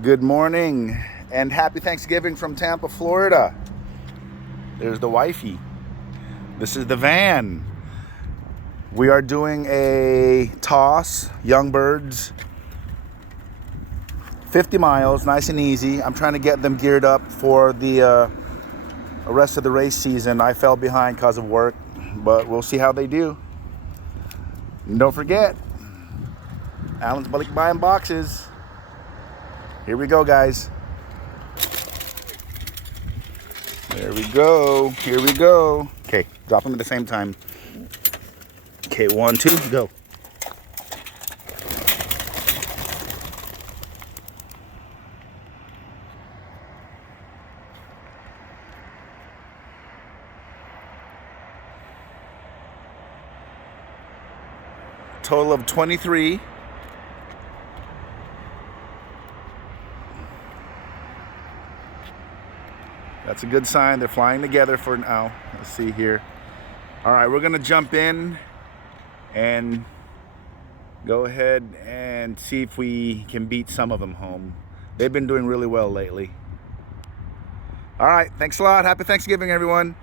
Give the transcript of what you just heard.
Good morning and happy Thanksgiving from Tampa, Florida. There's the wifey. This is the van. We are doing a toss, young birds, 50 miles, nice and easy. I'm trying to get them geared up for the rest of the race season. I fell behind because of work, but we'll see how they do. And don't forget, Alan's buying boxes. Here we go, guys. There we go. Here we go. Okay, drop them at the same time. Okay, 1, 2, go. Total of 23. That's a good sign. They're flying together for now. Let's see here. All right, we're gonna jump in and go ahead and see if we can beat some of them home. They've been doing really well lately. All right, thanks a lot. Happy Thanksgiving, everyone.